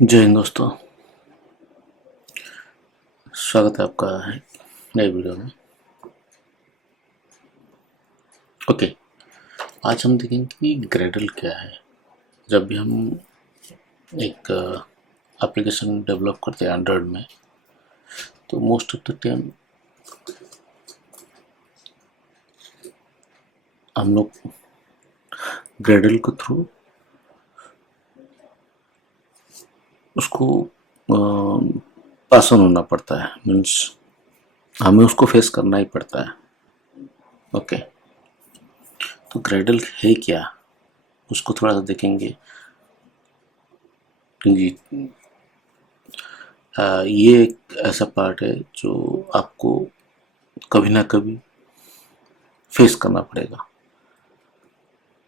जय हिंद दोस्तों। स्वागत है आपका नए वीडियो में। ओके, आज हम देखेंगे कि ग्रेडल क्या है। जब भी हम एक एप्लीकेशन डेवलप करते हैं एंड्रॉयड में, तो मोस्ट ऑफ द टाइम हम लोग ग्रेडल के थ्रू उसको पास ऑन होना पड़ता है। मीन्स हमें उसको फेस करना ही पड़ता है। ओके, तो ग्रेडल है क्या, उसको थोड़ा सा देखेंगे। जी, ये एक ऐसा पार्ट है जो आपको कभी ना कभी फेस करना पड़ेगा।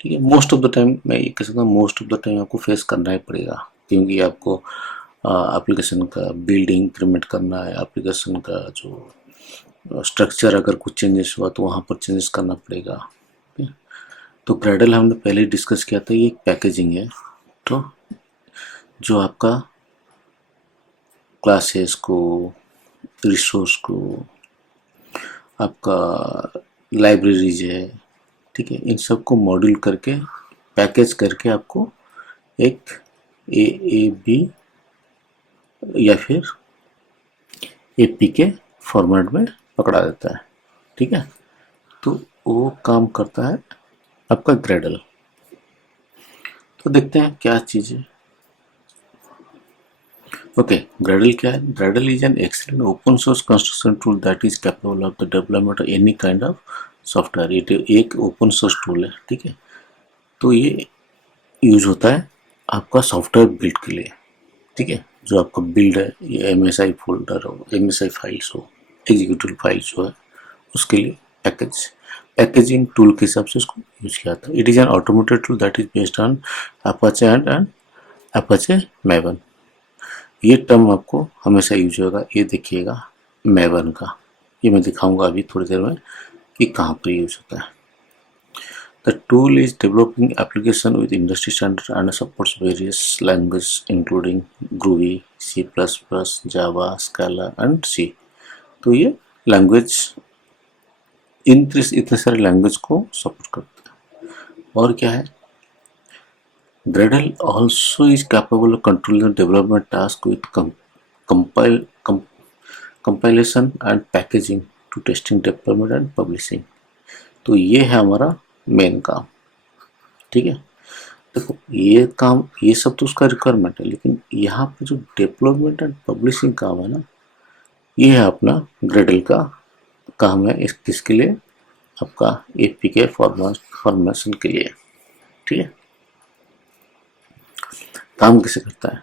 ठीक है, मोस्ट ऑफ द टाइम मैं ये कह सकता हूँ, मोस्ट ऑफ द टाइम आपको फेस करना ही पड़ेगा, क्योंकि आपको एप्लीकेशन का बिल्ड इंक्रीमेंट करना है। एप्लीकेशन का जो स्ट्रक्चर अगर कुछ चेंजेस हुआ तो वहाँ पर चेंजेस करना पड़ेगा। ठीक है? तो ग्रेडल हमने पहले ही डिस्कस किया था, ये एक पैकेजिंग है। तो जो आपका क्लासेस को, रिसोर्स को, आपका लाइब्रेरीज है, ठीक है, इन सब को मॉड्यूल करके पैकेज करके आपको एक ए बी या फिर एपी के फॉर्मेट में पकड़ा देता है। ठीक है, तो वो काम करता है आपका ग्रेडल। तो देखते हैं क्या चीज़ है। ओके, ग्रेडल क्या है? Gradle is an excellent open source construction tool that is capable of the development of any kind of software. ये एक ओपन सोर्स टूल है। ठीक है, तो ये यूज होता है आपका सॉफ्टवेयर बिल्ड के लिए। ठीक है, जो आपका बिल्ड है, ये एमएसआई फोल्डर हो, एमएसआई फाइल्स हो, एग्जीक्यूटिव फाइल्स जो है, उसके लिए पैकेजिंग टूल के हिसाब से इसको यूज किया था। It is an automated tool that is based on Apache and Apache Maven. ये टर्म आपको हमेशा यूज होगा, ये देखिएगा मैवन का। ये मैं दिखाऊंगा अभी थोड़ी देर में कि कहाँ पर यूज होता है। The tool is developing application with industry standard and supports various languages including Groovy, C++, Java, Scala and C। तो ये लैंग्वेज इतने सारे लैंग्वेज को सपोर्ट करता है। और क्या है, Gradle also is capable of controlling the development task with compile, com, compilation and packaging to testing, deployment and publishing। तो ये है हमारा मेन काम। ठीक है, देखो ये काम, ये सब तो उसका रिक्वायरमेंट है, लेकिन यहाँ पे जो डेवलपमेंट एंड पब्लिशिंग काम है ना, ये है अपना ग्रेडल का काम है। किसके लिए? आपका एपी के फॉर्मेशन के लिए। ठीक है, काम कैसे करता है?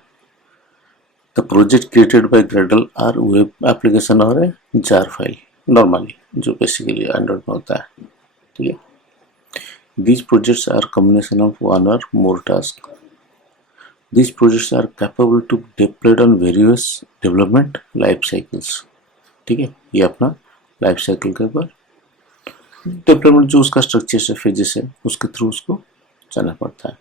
The project created by Gradle are web application और जार फाइल, नॉर्मली जो बेसिकली एंड्रॉइड में होता है। ठीक है, these projects are combination of one or more tasks। These projects are capable to deployed on various development life cycles। ठीक है, ये अपना लाइफ साइकिल के ऊपर डेवलपमेंट जो उसका स्ट्रक्चर है, फेजेस है, उसके थ्रू उसको जाना पड़ता है।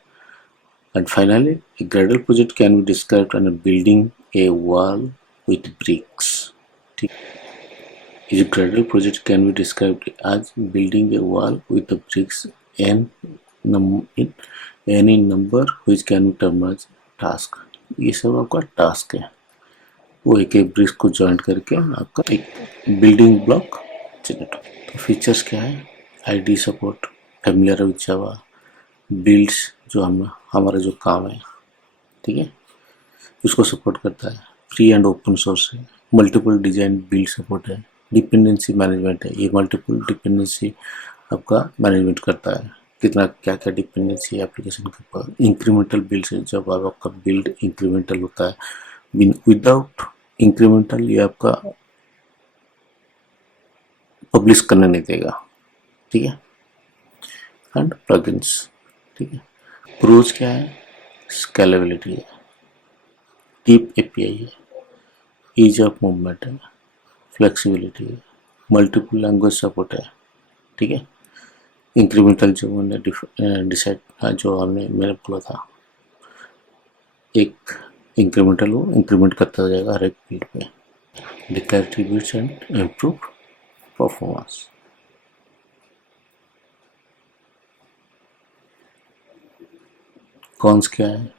And finally a gradle project can be described as building a wall with bricks। ठीक, a gradle project can be described as building a wall with the bricks and in any number which can be termed as task। ये सब आपका task है, वो एक एक BRICS को joint करके आपका एक बिल्डिंग ब्लॉक जनरेट। तो फीचर्स क्या है? ID support, familiar with Java, builds जो हमारा जो काम है, ठीक है, उसको सपोर्ट करता है। फ्री एंड ओपन सोर्स है, मल्टीपल डिजाइन बिल्ड सपोर्ट है, डिपेंडेंसी मैनेजमेंट है। ये मल्टीपल डिपेंडेंसी आपका मैनेजमेंट करता है, कितना क्या क्या डिपेंडेंसी है एप्लीकेशन के ऊपर। इंक्रीमेंटल बिल्ड है, जब आपका बिल्ड इंक्रीमेंटल होता है, विदाउट इंक्रीमेंटल ये आपका पब्लिश करने नहीं देगा। ठीक है, एंड प्लगइन्स। ठीक है, प्रोज क्या है? स्केलेबिलिटी है, डीप एपीआई है, ईज ऑफ मूवमेंट है, फ्लेक्सिबिलिटी है, मल्टीपल लैंग्वेज सपोर्ट है। ठीक है, इंक्रीमेंटल जो मैंने डिसाइड जो हमने मैंने बोला था, एक इंक्रीमेंटल वो इंक्रीमेंट करता जाएगा हर एक फील्ड पे। Declare attributes and improve performance. Cons क्या है?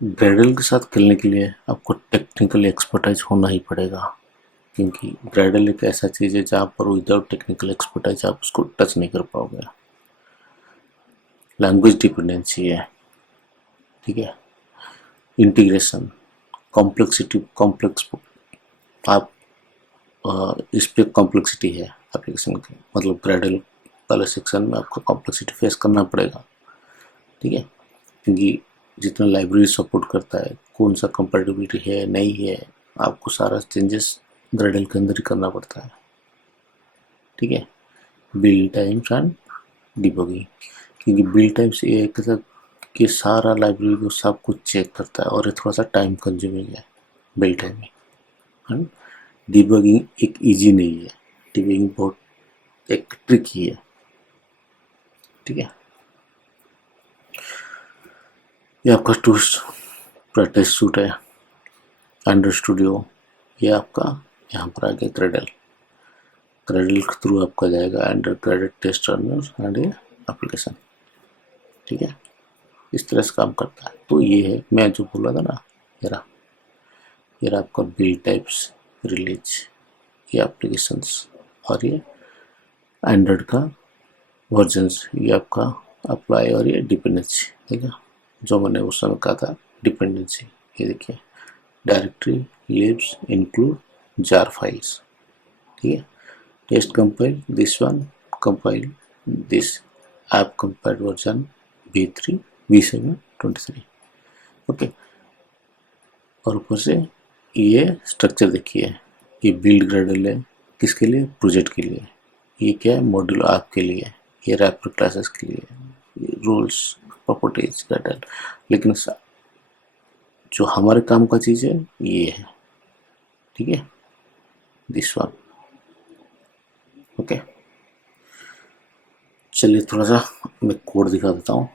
ग्रेडल के साथ खेलने के लिए आपको टेक्निकल एक्सपर्टाइज होना ही पड़ेगा, क्योंकि ग्रेडल एक ऐसा चीज़ है जहाँ पर विदाउट टेक्निकल एक्सपर्टाइज आप उसको टच नहीं कर पाओगे। लैंग्वेज डिपेंडेंसी है, ठीक है। इंटीग्रेशन, कॉम्प्लेक्सिटी, कॉम्प्लेक्स आप इस पे कॉम्प्लेक्सिटी है एप्लीकेशन की, मतलब ग्रेडल वाले सेक्शन में आपको कॉम्प्लेक्सिटी फेस करना पड़ेगा, ठीक है। क्योंकि जितना लाइब्रेरी सपोर्ट करता है, कौन सा कंपैटिबिलिटी है नहीं है, आपको सारा चेंजेस ग्रेडल के अंदर ही करना पड़ता है, ठीक है। बिल्ड टाइम्स एंड डिबगिंग, क्योंकि बिल्ड टाइम्स ये एक कि सारा लाइब्रेरी को सब कुछ चेक करता है और ये थोड़ा सा टाइम कंज्यूमिंग है बिल्ड टाइम में। डिबगिंग एक इजी नहीं है, डिबगिंग बहुत एक ट्रिकी है, ठीक है। ये आपका टूल्स प्रैक्टिस सूट है, एंड्रॉइड स्टूडियो, ये आपका यहाँ पर आ गया ग्रेडल। ग्रेडल के थ्रू आपका जाएगा Android graded test runner and ये एप्लीकेशन, ठीक है। इस तरह से काम करता है। तो ये है मैं जो बोल रहा था ना, ये रहा आपका बिल्ड टाइप्स, रिलीज, ये एप्लीकेशंस, और ये एंड्रॉइड का वर्जन्स, ये आपका अप्लाई, और ये डिपेंडेंसी, ठीक है। जो मैंने उस समय कहा था डिपेंडेंसी, ये देखिए directory libs include jar files, ठीक है। Test compile this one, compile this app compiled version v3 v7 23, okay. और ऊपर से ये स्ट्रक्चर देखिए, ये बिल्ड ग्रेडल है किसके लिए? प्रोजेक्ट के लिए। ये क्या है? मॉड्यूल ऐप के लिए। ये रैपर क्लासेस के लिए, ये रूल्स प्रॉपर्टीज ग्रेडल। लेकिन जो हमारे काम का चीज़ है ये है, ठीक है, दिस वन, ओके। चलिए थोड़ा सा मैं कोड दिखा देता हूँ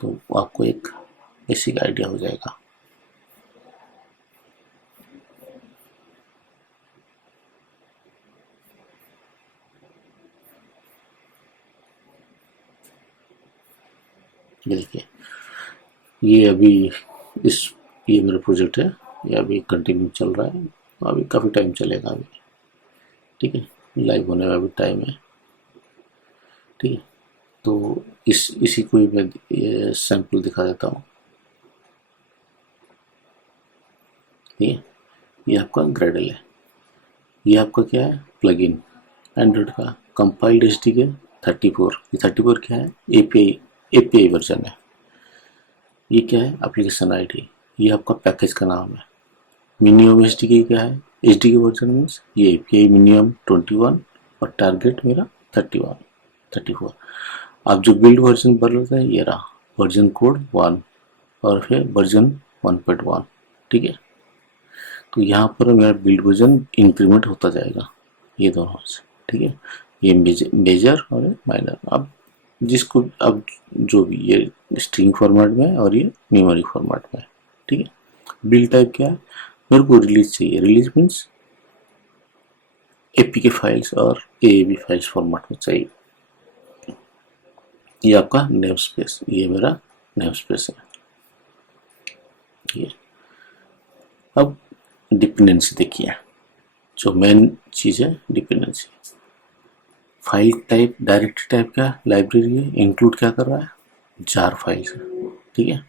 तो आपको एक बेसिक आइडिया हो जाएगा। ये देखिए, ये अभी ये मेरा प्रोजेक्ट है, ये अभी कंटिन्यू चल रहा है, अभी काफ़ी टाइम चलेगा अभी, ठीक है। लाइव होने में अभी टाइम है, ठीक है। तो इसी को ही मैं ये सैंपल दिखा देता हूँ, ठीक है। ये आपका ग्रेडल है, ये आपका क्या है? प्लगइन, एंड्रॉइड का कंपाइल्ड एसडीके 34। ये 34 क्या है? एपीआई वर्जन है। ये क्या है? एप्लीकेशन आईडी, ये आपका पैकेज का नाम है। मिनिमम एसडीके क्या है? एसडीके वर्जन मीन्स ये एपीआई मिनिमम 21 और टारगेट मेरा 31 34। आप जो बिल्ड वर्जन बदल रहे हैं, ये रहा वर्जन कोड 1 और फिर वर्जन 1.1, ठीक है। तो यहाँ पर मेरा बिल्ड वर्जन इंक्रीमेंट होता जाएगा, ये दोनों से, ठीक है। ये मेजर और माइनर, अब जिसको अब जो भी, ये स्ट्रिंग फॉर्मेट में और ये मेमोरी फॉर्मेट में, ठीक है। बिल्ड टाइप क्या है? मेरे को रिलीज चाहिए, रिलीज मीन्स एपीके फाइल्स और एएबी फाइल्स फॉर्मेट में चाहिए। ये आपका नेम स्पेस, ये मेरा नेम स्पेस है, ठीक है। अब डिपेंडेंसी देखिए, जो मेन चीज है dependency. File type directory type क्या? लाइब्रेरी है, इंक्लूड क्या कर रहा है? जार फाइल्स है, ठीक है।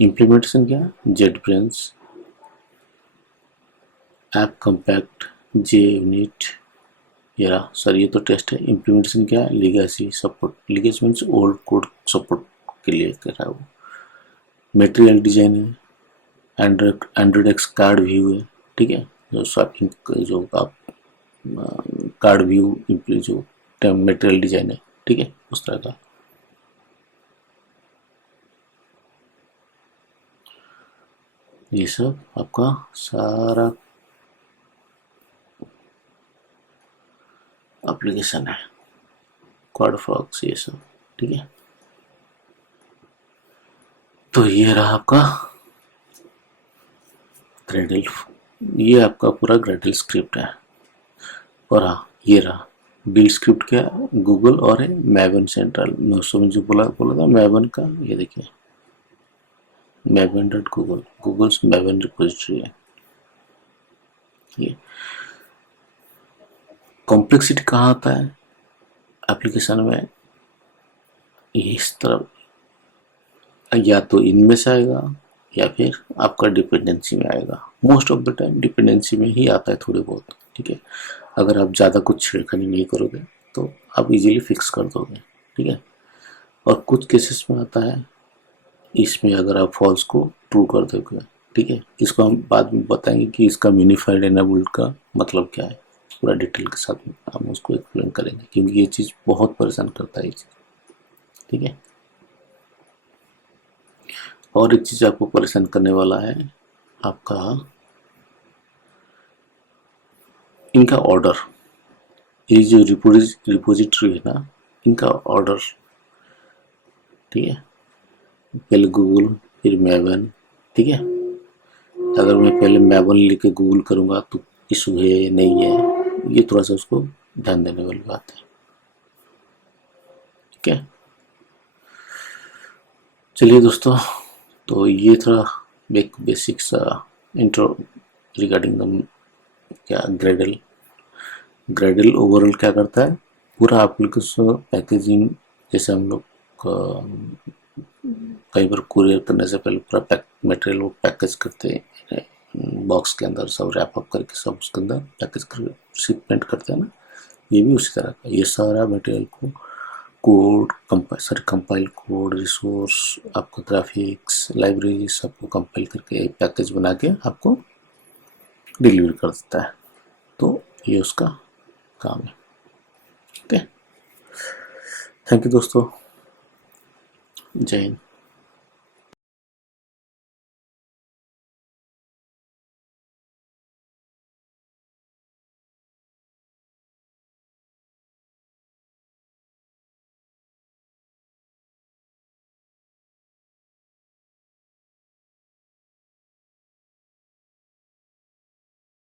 इम्प्लीमेंटेशन क्या? जेट ब्रेंच, ऐप कंपैक्ट, जे यूनिट, सर ये तो टेस्ट है। इम्प्लीमेंटेशन क्या है? Legacy support, legacy means old code support के लिए कर रहा है वो। मटेरियल डिजाइन है, एंड्रॉइड एक्स कार्ड व्यू है, ठीक है। जो शॉपिंग जो आप कार्ड व्यू जो मटेरियल डिजाइन है, ठीक है, उस तरह का। ये सब आपका सारा एप्लीकेशन है, क्वाड फॉक्स, ये सब, ठीक है। तो ये रहा आपका ग्रेडल, ये आपका पूरा ग्रेडल स्क्रिप्ट है। और हाँ, ये रहा बिल्ड स्क्रिप्ट क्या, गूगल और है मैवन सेंट्रल। मैं उस समय जो बोला था मैवन का, ये देखिए मैवन डॉट गूगल, गूगल्स मैवन रिपोजिटरी है। ये कॉम्प्लेक्सिटी कहाँ आता है एप्लीकेशन में, इस तरफ, या तो इनमें से आएगा या फिर आपका डिपेंडेंसी में आएगा। Most of the time dependency में ही आता है थोड़ी बहुत, ठीक है। अगर आप ज़्यादा कुछ छेड़खानी नहीं करोगे तो आप इजीली फिक्स कर दोगे, ठीक है। और कुछ केसेस में आता है इसमें अगर आप फॉल्स को ट्रू कर दोगे, ठीक है। इसको हम बाद में बताएंगे कि इसका यूनिफाइड एनेबल्ड का मतलब क्या है, पूरा डिटेल के साथ हम उसको एक्सप्लेन करेंगे, क्योंकि ये चीज़ बहुत परेशान करता है ये चीज़, ठीक है। और एक चीज़ आपको परेशान करने वाला है आपका इनका ऑर्डर, ये जो रिपोजिटरी है ना, इनका ऑर्डर, ठीक है। पहले गूगल फिर मैवन, ठीक है। अगर मैं पहले मैवन लेके गूगल करूँगा तो इशू है या नहीं है, ये थोड़ा सा उसको ध्यान देने वाली बात है, ठीक है। चलिए दोस्तों, तो ये थोड़ा एक बेसिक सा इंट्रो रिगार्डिंग द क्या ग्रेडल। ग्रेडल ओवरऑल क्या करता है, पूरा एप्लीकेशन पैकेजिंग, जैसे हम लोग कई बार कुरियर करने से पहले पूरा मटेरियल वो पैकेज करते हैं बॉक्स के अंदर, सब रैप अप करके सब उसके अंदर पैकेज कर शिपमेंट करते हैं ना, ये भी उसी तरह का। ये सारा मटेरियल को कोड कंपाइल कोड, रिसोर्स, आपका ग्राफिक्स, लाइब्रेरी, सबको कंपाइल करके एक पैकेज बना के आपको डिलीवर कर देता है। तो ये उसका काम है, ठीक है। थैंक यू दोस्तों, जय हिंद।